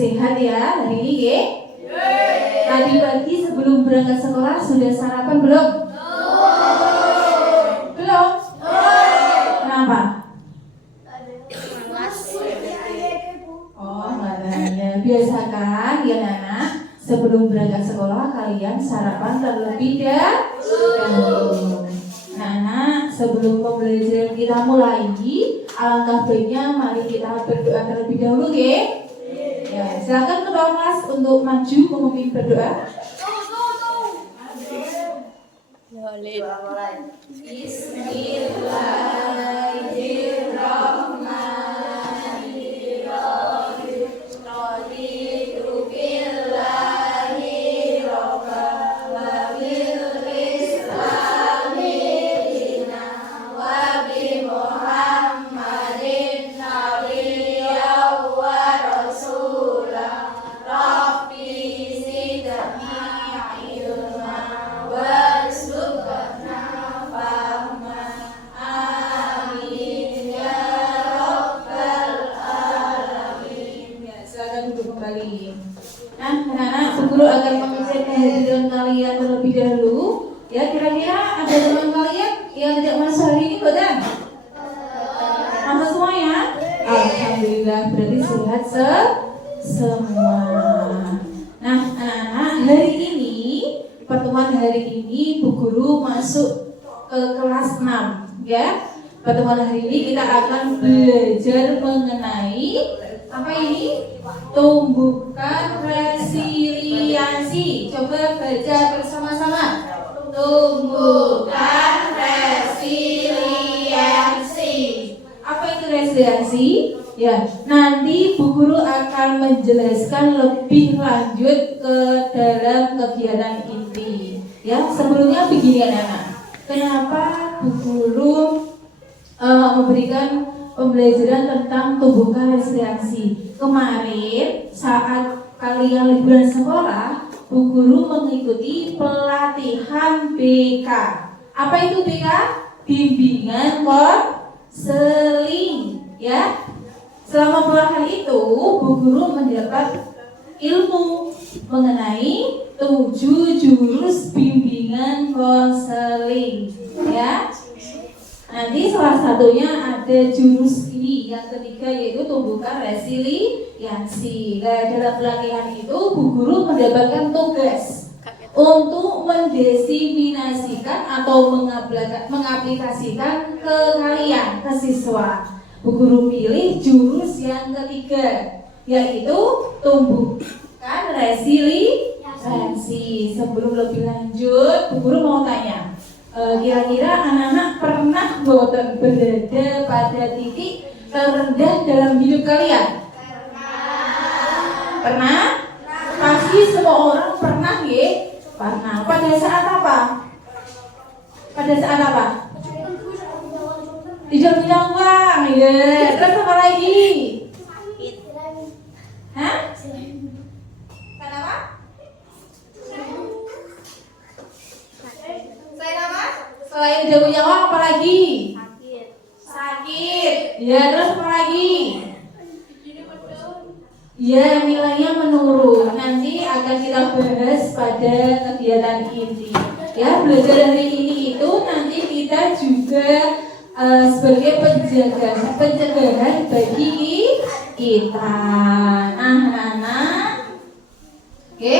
sehat ya hari ini ya. Tadi pagi sebelum berangkat sekolah sudah sarapan belum? Belum? Kenapa? Oh, makanya biasakan ya Nana, sebelum berangkat sekolah kalian sarapan terlebih dahulu. Nana, sebelum pembelajaran kita mulai, alangkah baiknya mari kita berdoa terlebih dahulu ya. Ya, silakan ketua kelas untuk maju memimpin berdoa. Bismillahirrahmanirrahim. Raditu billahi robban wa bil islami dinan wa bi Muhammadin nabiyyan wa rasulan. Rabbi zidni ilman warzuqna fahman. Amin ya rabbal alamin. Ya, silakan duduk kembali. Nah, anak-anak, Bu Guru akan mengecek kehadiran kalian terlebih dahulu. Ya, kira-kira ada teman kalian yang tidak masuk hari ini, bukan? Masuk semua ya? Alhamdulillah, berarti sehat semua. Nah, anak-anak, hari ini, pertemuan hari ini Bu Guru masuk ke kelas 6 ya. Pertemuan hari ini kita akan belajar mengenai apa ini? Tumbukan resiliensi. Coba baca bersama-sama. Tumbukan resiliensi. Apa itu resiliensi? Ya, nanti Bu Guru akan menjelaskan lebih lanjut ke dalam kegiatan inti. Ya, sebelumnya begini anak-anak. Kenapa Bu Guru memberikan pembelajaran tentang tumbukan resiliensi? Kemarin saat kalian liburan sekolah, Bu Guru mengikuti pelatihan BK. Apa itu BK? Bimbingan konseling, ya. Selama pelatihan itu, Bu Guru mendapat ilmu mengenai 7 jurus bimbingan konseling, ya. Nanti salah satunya ada jurus ini, yang ketiga yaitu tumbukan resiliensi. Nah, dalam pelatihan itu Bu Guru mendapatkan tugas untuk mendefinisikan atau mengaplikasikan ke kalian, ke siswa. Bu Guru pilih jurus yang ketiga, yaitu tumbukan resiliensi. Sebelum lebih lanjut, Bu Guru mau tanya, kira-kira anak-anak pernah berada pada titik terendah dalam hidup kalian? Pernah? Pasti semua orang pernah ya? Pernah. Pada saat apa? Pada saat apa? Tidak punya uang, ya. Terus apa lagi? Hah? Kenapa? Selain apa? Selain tidak punya uang apa lagi? Sakit. Ya, terus apa lagi? Ya, nilainya menurun. Nanti akan kita bahas pada kegiatan inti. Ya, belajar hari ini itu nanti kita juga sebagai pencegahan bagi kita. Nah, anak-anak, oke,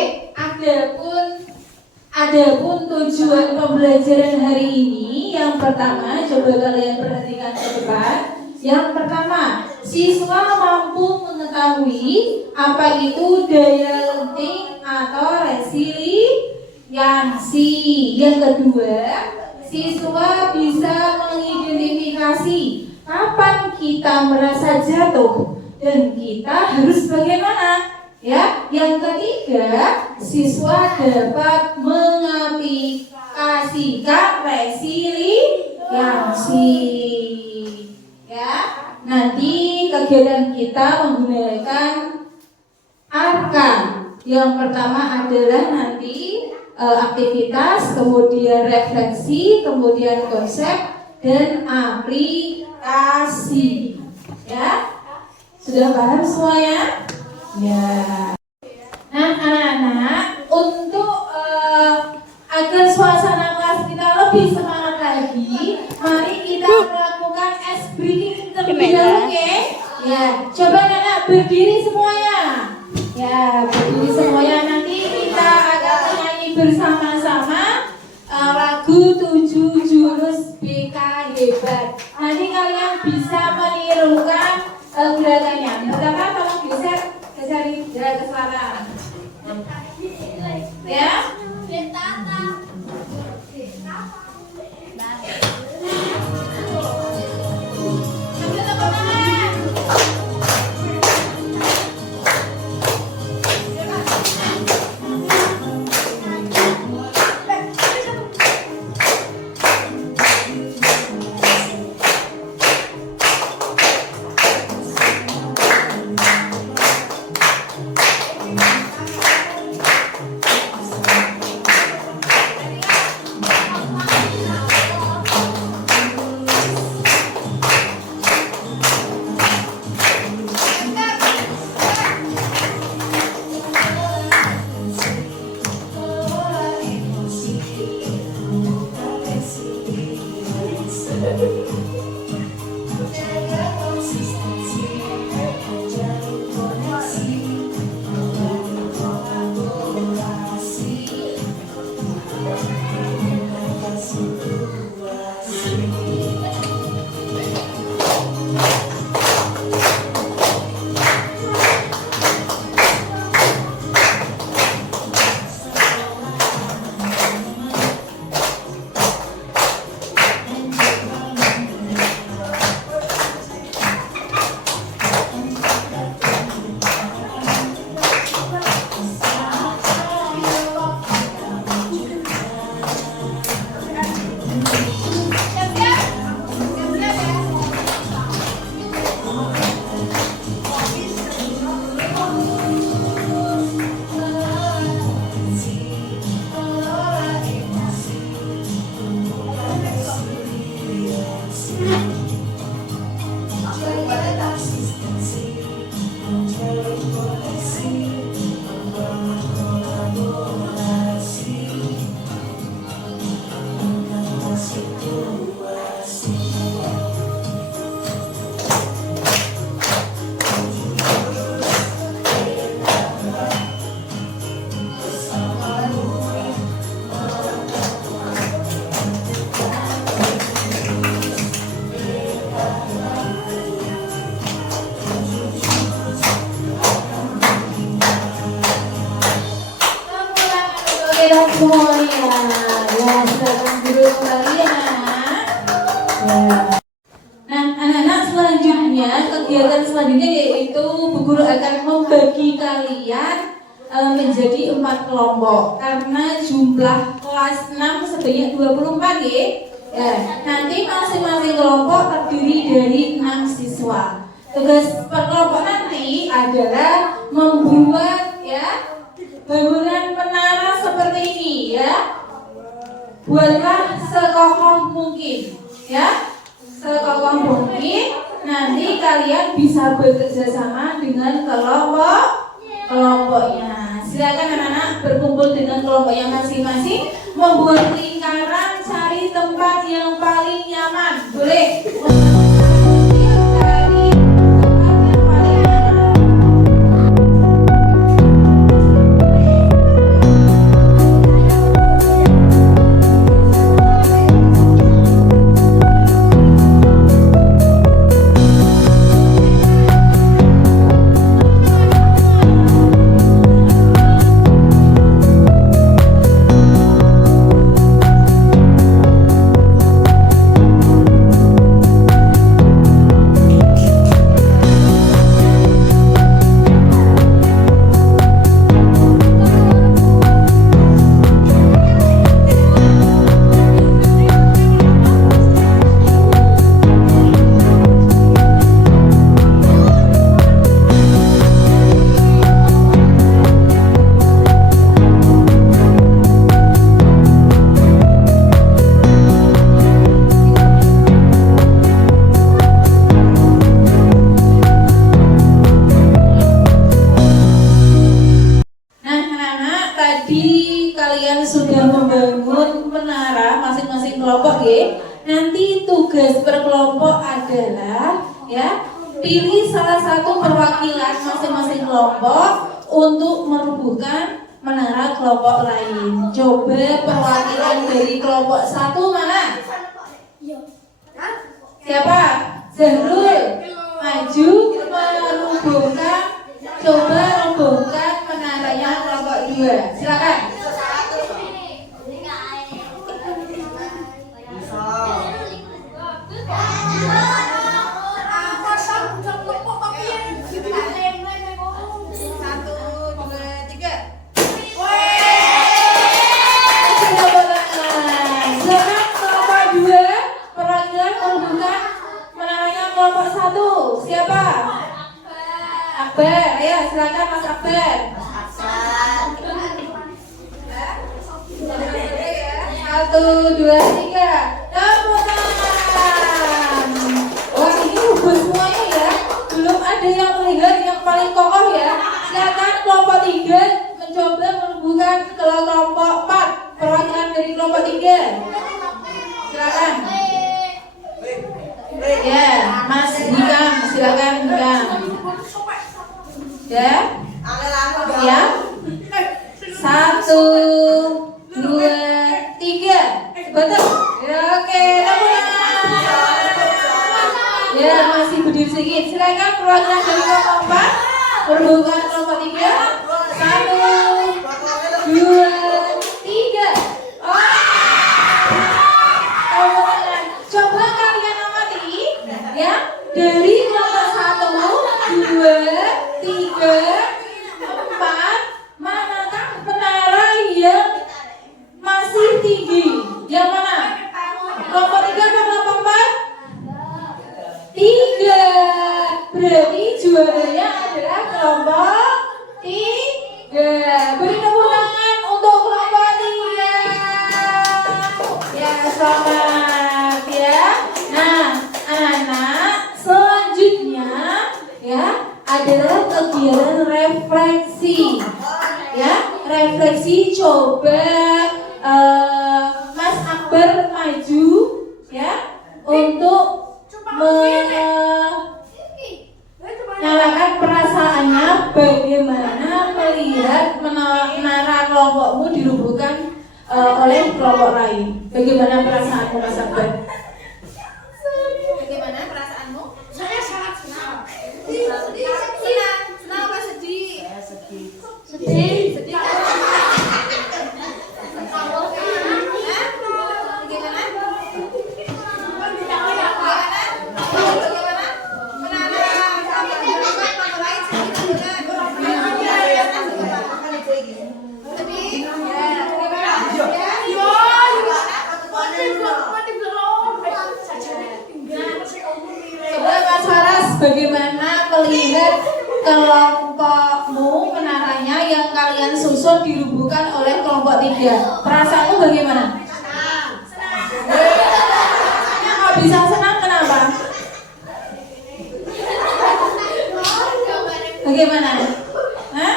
adapun tujuan pembelajaran hari ini, yang pertama, coba kalian perhatikan ke depan. Yang pertama, siswa mampu mengetahui apa itu daya lenting atau resiliensi. Yang kedua, siswa bisa mengidentifikasi kapan kita merasa jatuh dan kita harus bagaimana. Ya, yang ketiga, siswa dapat mengaplikasikan resiliensi. Ya, nanti kegiatan kita menggunakan arkan. Yang pertama adalah nanti aktivitas, kemudian refleksi, kemudian konsep dan aplikasi. Ya, sudah paham semuanya? Ya. Nah, anak-anak, untuk agar suasana kelas kita lebih semangat lagi, mari kita melakukan ice breaking terlebih dahulu, oke? Ya, coba anak-anak berdiri semuanya. Ya, berdiri semuanya. Nanti kita akan menyanyi bersama-sama lagu 7 jurus BK hebat. Nanti kalian bisa menirukan gerakannya. Pertama, tolong geser ke selatan. Ya. Semuanya, ya silakan duduk kembali ya. Nah, anak-anak, selanjutnya kegiatan selanjutnya yaitu Bu Guru akan membagi kalian menjadi 4 kelompok karena jumlah kelas 6 sebanyak 24 ya. Ya, nanti masing-masing kelompok terdiri dari 6 siswa. Tugas per kelompok nanti adalah membuat bangunan menara seperti ini ya. Buatlah sekokoh mungkin ya. Sekokoh mungkin. Nanti kalian bisa bekerja sama dengan kelompoknya. Silakan anak-anak berkumpul dengan kelompoknya masing-masing, membuat lingkaran, cari tempat yang paling nyaman. Boleh? tugas per kelompok adalah ya, pilih salah satu perwakilan masing-masing kelompok untuk merubuhkan menara kelompok lain. Coba perwakilan dari kelompok 1 mana? Siapa? Zahrul. Maju merubuhkan, coba robohkan menaranya kelompok 2. Silakan. Siapa? Akbar, ayo silakan Mas Akbar. Satu, dua, tiga. Tepuk tangan. Wah, ini hubung semuanya ya. Belum ada yang melihat yang paling kokoh ya. Silakan kelompok 3 mencoba merubuhkan kelompok 4. Perwakilan dari kelompok 3. Silakan. Ya, Mas Hikam, silakan Hikam. Ya, ya. 1, 2, 3. Betul. Ya, oke, tepuk tangan. Ya, masih berdiri sedikit. Silakan perwakilan dari kelompok 4 merubuhkan kelompok 3. 1, 2, 3. Coba kalian amati ya, dari kelompok 1, 2, 3, 4, manakah menara yang masih tinggi? Yang mana? Kelompok 3 atau kelompok 4? 3. Berarti juaranya adalah kelompok 3. Beri tepuk tangan untuk kelompok 3. Ya, selamat ya. Nah, anak-anak, selanjutnya ya adalah kegiatan refleksi. Ya, refleksi. Coba Mas Akbar maju ya untuk menyalakan perasaannya bagaimana melihat menara kelompokmu dirubuhkan oleh kelompok lain. Bagaimana perasaanmu, Mas Akbar? Bagaimana perasaanmu? Saya sangat senang. Senang apa sedih? Saya sedih. Sedih. Bagaimana? Bagaimana melihat kelompokmu menaranya yang kalian susun dirubuhkan oleh kelompok 3? Perasaanmu bagaimana? Senang. Kok bisa senang, kenapa? Bagaimana? Hah?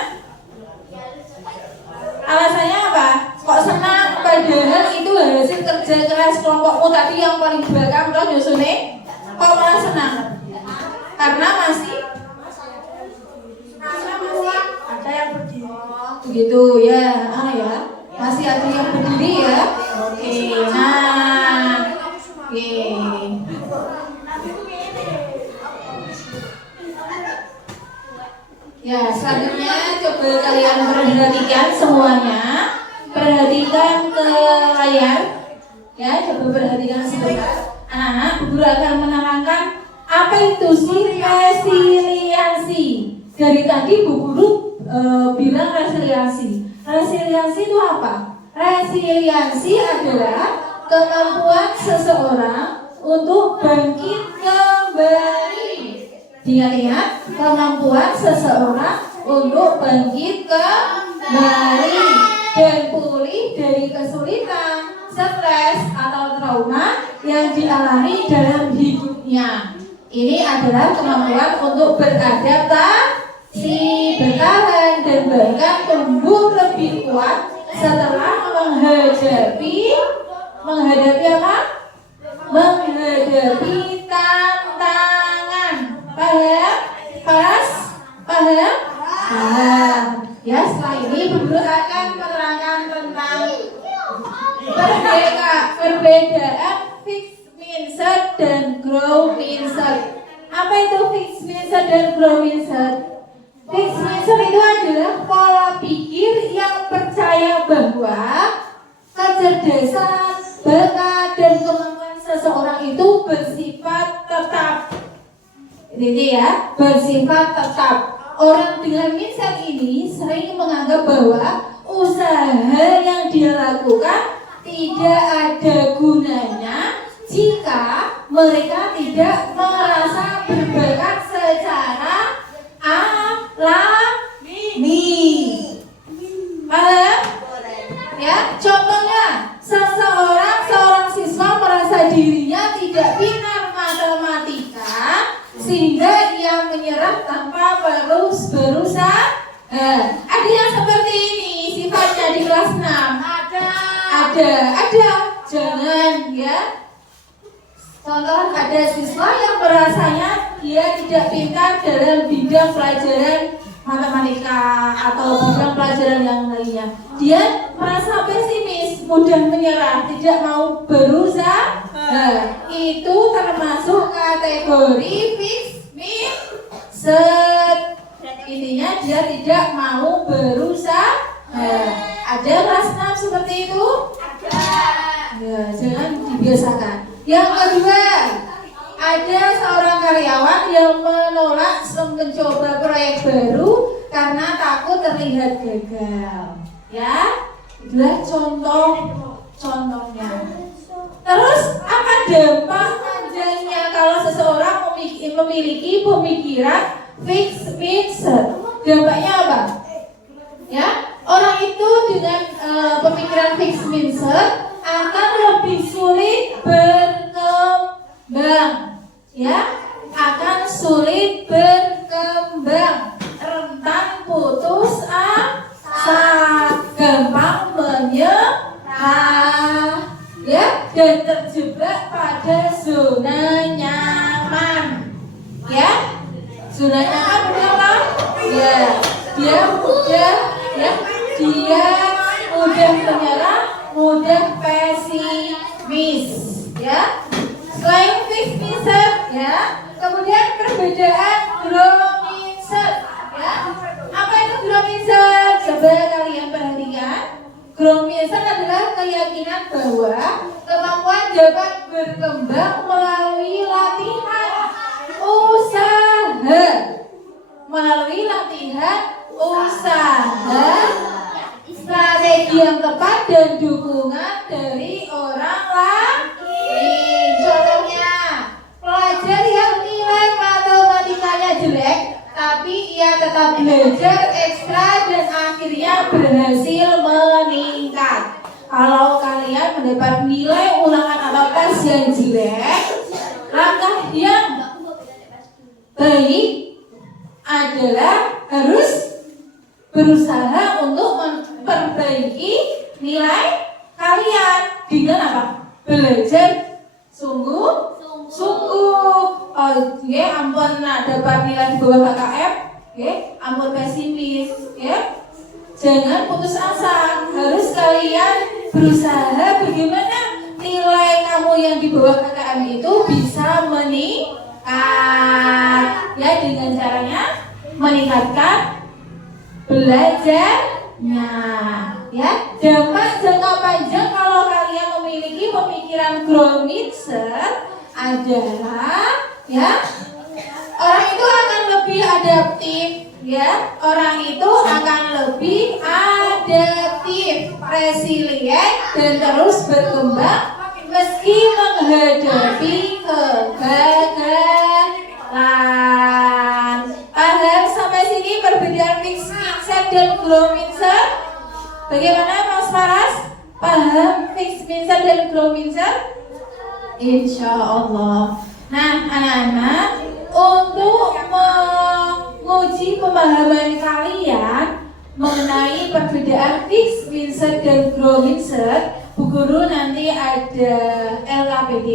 Alasannya apa? Kok senang? Padahal itu hasil kerja keras kelompokmu tadi yang paling belakang loh nyusunnya. Kok malah senang? Karena masih Ada yang berdiri. begitu ya, ya masih ada yang berdiri ya. Oke, nah, oke. Ya, selanjutnya coba kalian perhatikan semuanya, perhatikan ke layar. Ya, coba perhatikan sebentar. Anak-anak, guru akan menerangkan apa itu sih resiliensi. Dari tadi Bu Guru bilang resiliensi. Resiliensi itu apa? Resiliensi adalah kemampuan seseorang untuk bangkit kembali. Ingat-ingat, kemampuan seseorang untuk bangkit kembali dan pulih dari kesulitan, stres atau trauma yang dialami dalam hidupnya. Ini adalah kemampuan untuk beradaptasi, bertahan, dan bahkan tumbuh lebih kuat setelah menghadapi apa? menghadapi tantangan. Paham? Pas? Paham? Paham. Ya, setelah ini Guru akan menerangkan tentang perbedaan fixed insert dan grow insert. Apa itu fixed insert dan grow insert? Fixed insert itu adalah pola pikir yang percaya bahwa kecerdasan, bakat, dan kemampuan seseorang itu bersifat tetap. Ini ya, bersifat tetap. Orang dengan mindset ini sering menganggap bahwa usaha yang dia lakukan tidak ada gunanya jika mereka tidak merasa berbakat secara alami. Paham? Ya, contohnya seorang siswa merasa dirinya tidak pintar matematika sehingga ia menyerah tanpa harus berusaha. Ada yang seperti ini sifatnya di kelas 6. Ada. Jangan ya. Contoh ada siswa yang merasanya dia tidak pintar dalam bidang pelajaran matematika atau bidang pelajaran yang lainnya. Dia merasa pesimis, mudah menyerah, tidak mau berusaha. Itu termasuk kategori fixed mindset. Intinya dia tidak mau berusaha. Ada kelas 6 seperti itu? Ya, jangan dibiasakan. Yang kedua, ada seorang karyawan yang menolak mencoba proyek baru karena takut terlihat gagal. Ya, itulah contohnya. Terus apa dampak panjangnya kalau seseorang memiliki pemikiran fixed mindset? Dampaknya apa? Ya, orang itu dengan pemikiran fixed mindset akan lebih sulit berkembang, ya, akan sulit berkembang, rentan putus asa, gampang menyerah, ya, dan terjebak pada zona nyaman, ya. Zona nyaman berapa? Ya, dia mudah menyerah, mudah pesimis, ya. Selain fixed mindset, ya, kemudian perbedaan growth mindset, ya. Apa itu growth mindset? Coba kalian perhatikan. Growth mindset adalah keyakinan bahwa kemampuan dapat berkembang melalui latihan usaha, strategi yang tepat dan dukungan dari orang lain. Contohnya, pelajar yang nilai matematikanya jelek, tapi ia tetap belajar ekstra dan akhirnya berhasil meningkat. Kalau kalian mendapat nilai ulangan atau tes yang jelek, langkah yang baik adalah harus berusaha untuk memperbaiki nilai kalian dengan apa? Belajar sungguh. Ampun dapat nilai di bawah KKM, ampun pesimis, jangan putus asa. Harus kalian berusaha bagaimana nilai kamu yang di bawah KKM itu bisa meningkat, ya, dengan caranya meningkatkan belajarnya, ya. Dampak jangka panjang kalau kalian memiliki pemikiran growth mindset adalah, ya, orang itu akan lebih adaptif, ya. Orang itu akan lebih adaptif, resilient, dan terus berkembang meski menghadapi kegagalan. Paham sampai sini perbedaan fixed mindset dan growth mindset? Bagaimana Mas Faras? Paham fixed mindset dan growth mindset? Insya Allah. Nah, anak-anak, untuk menguji pemahaman kalian mengenai perbedaan fixed mindset dan growth mindset, Bu Guru nanti ada LKPD,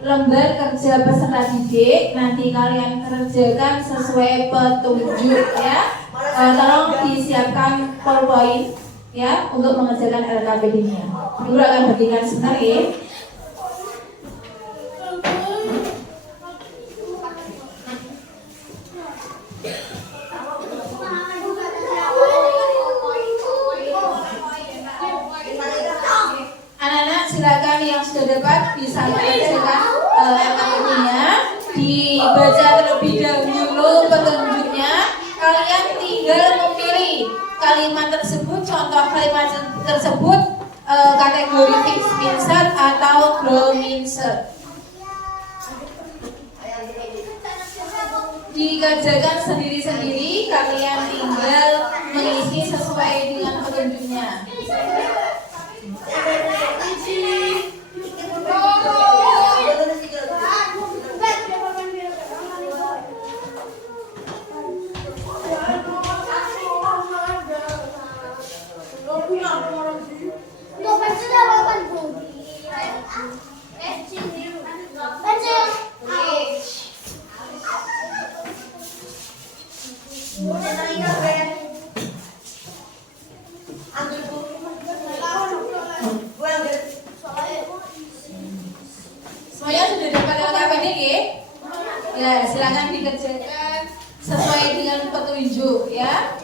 lembar kerja peserta didik. Nanti kalian kerjakan sesuai petunjuk ya. Tolong disiapkan PowerPoint ya untuk mengerjakan LKPD-nya. Bu Guru akan bagikan sebentar ya. Anak-anak silakan yang sudah dapat bisa mengerjakan LKPD-nya, dibaca terlebih dahulu petunjuknya. Kalian tinggal memilih kalimat tersebut, contoh kalimat tersebut kategori fixed insert atau ground insert. Dikerjakan sendiri-sendiri, kalian tinggal mengisi sesuai dengan petunjuknya. Semuanya sudah dapat LKPD ya? Ya, silakan dikerjakan sesuai dengan petunjuk ya.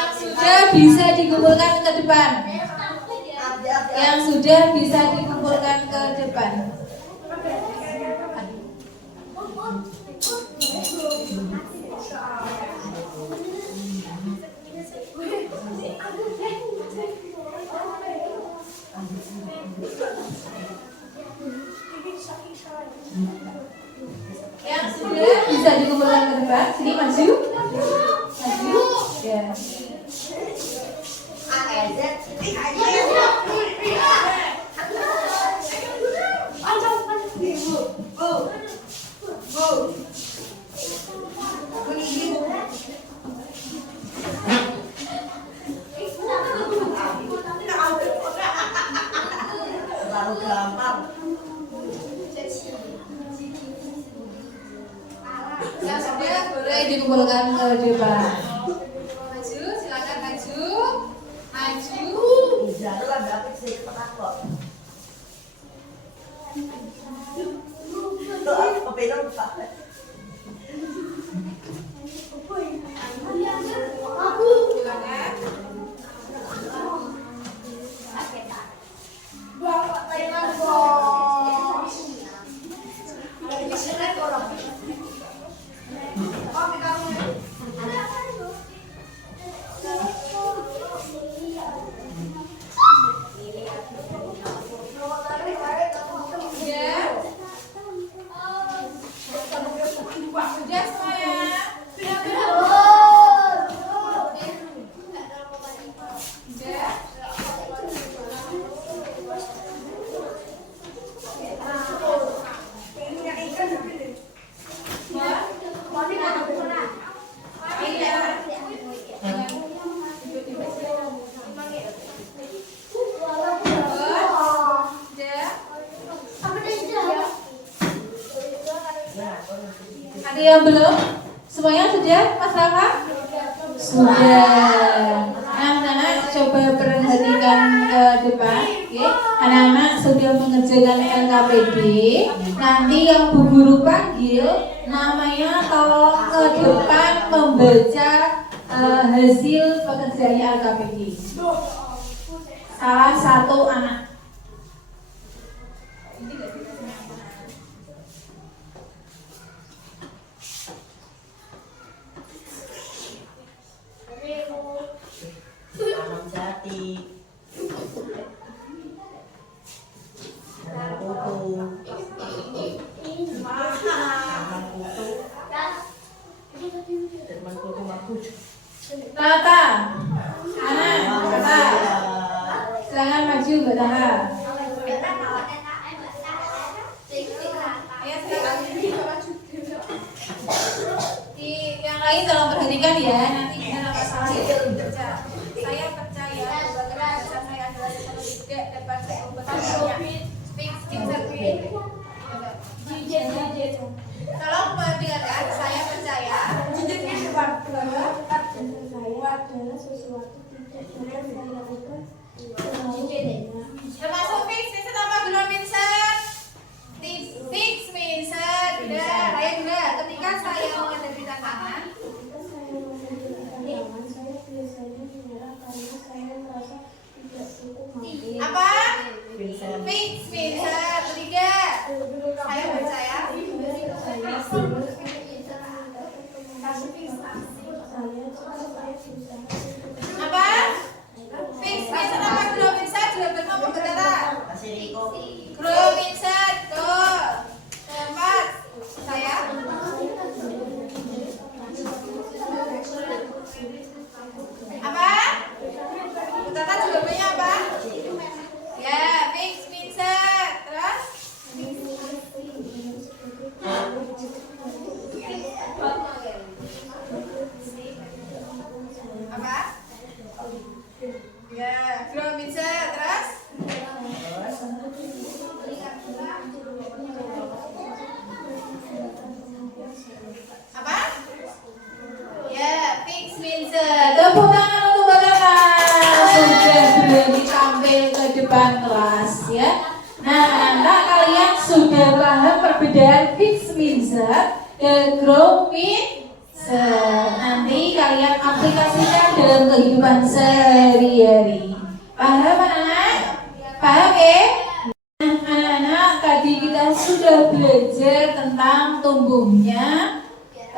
Yang sudah bisa dikumpulkan ke depan. Yang sudah bisa dikumpulkan ke depan. Yang sudah bisa dikumpulkan ke depan, sini maju. Maju. Ya. Yang sudah boleh dikumpulkan ke depan. Maju, silakan maju. Maju. Sudah semuanya. Ada yang belum? Semuanya sudah, Mas Rafa? Sudah. Anak-anak coba perhatikan ke depan, ya. Anak-anak sudah mengerjakan LKPD. Nanti yang Bu Guru panggil, namanya tolong ke depan membaca hasil pekerjaannya LKPD. Salah satu anak. Tata, anak, Tata, silakan maju, Mbak Tata. Ayo silakan. lain tolong perhatikan ya, nanti dalam masalah itu baca. Saya percaya bahwa kebebasan saya adalah yang lebih gede daripada kebebasannya. Tolong perhatikan, saya percaya termasuk fix means apa belum Vincent? Fix means tidak, saya juga ketika saya menghadapi tantangan apa? Fix means ketiga saya percaya apa? Fix means apa belum Vincent? Sudah bertemu berkata belum Vincent, go keempat saya apa? Berkata jawabannya apa? Ya, fix Vincent. Terus? Apa? Ya, belum Vincent. Terus? Apa? Ya, fix Vincent. Tepuk tangan untuk Bapak. Sudah berani tampil ke depan kelas ya. Nah, anak kalian sudah paham perbedaan fix means dan grow means. Nanti kalian aplikasikan dalam kehidupan sehari-hari. Paham anak-anak? Paham ya? Nah, anak-anak tadi kita sudah belajar tentang tumbuhnya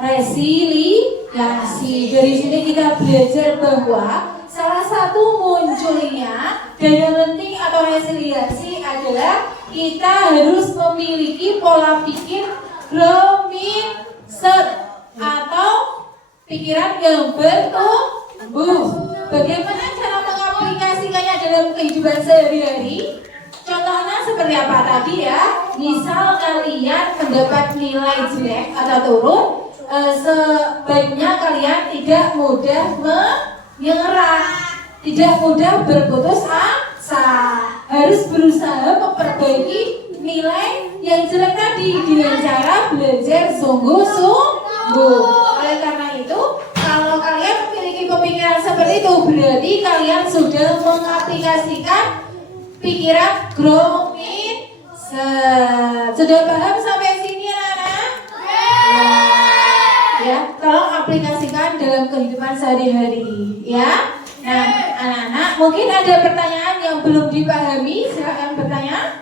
resiliensi. Dari sini kita belajar bahwa salah satu munculnya daya lenting atau resiliensi adalah kita harus memiliki pola pikir growth mindset atau pikiran yang bertumbuh. Bagaimana cara mengaplikasikannya dalam kehidupan sehari-hari? Contohnya seperti apa tadi ya? Misal kalian mendapat nilai jelek atau turun, sebaiknya kalian tidak mudah menyerah, tidak mudah berputus asa, harus berusaha memperbaiki nilai yang jelek tadi dengan cara belajar sungguh-sungguh. Oleh karena itu, kalau kalian memiliki pemikiran seperti itu, berarti kalian sudah mengaplikasikan pikiran growth mindset. Sudah paham sampai sini anak-anak? Ya, tolong aplikasikan dalam kehidupan sehari-hari ya. Nah, anak-anak mungkin ada pertanyaan yang belum dipahami, silakan bertanya.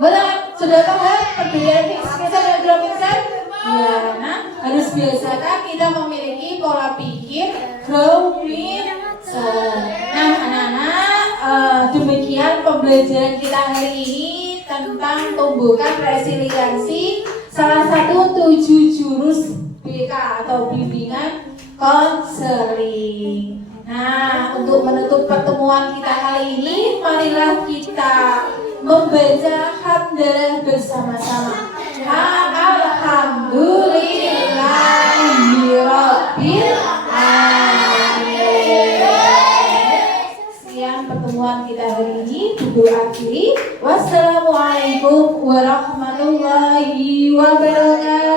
Betul, sudah paham perbedaan fix mindset dan growth mindset? Ya, nah, harus biasakan kita memiliki pola pikir growth mindset. Nah, anak-anak, demikian pembelajaran kita hari ini tentang tumbuhkan resiliensi, salah satu 7 jurus BK atau bimbingan konseling. Nah, untuk menutup pertemuan kita kali ini, marilah kita membaca hamdalah bersama-sama. Alhamdulillahirabbil alamin. Sekian pertemuan kita hari ini, diakhiri. Wassalamualaikum warahmatullahi wabarakatuh.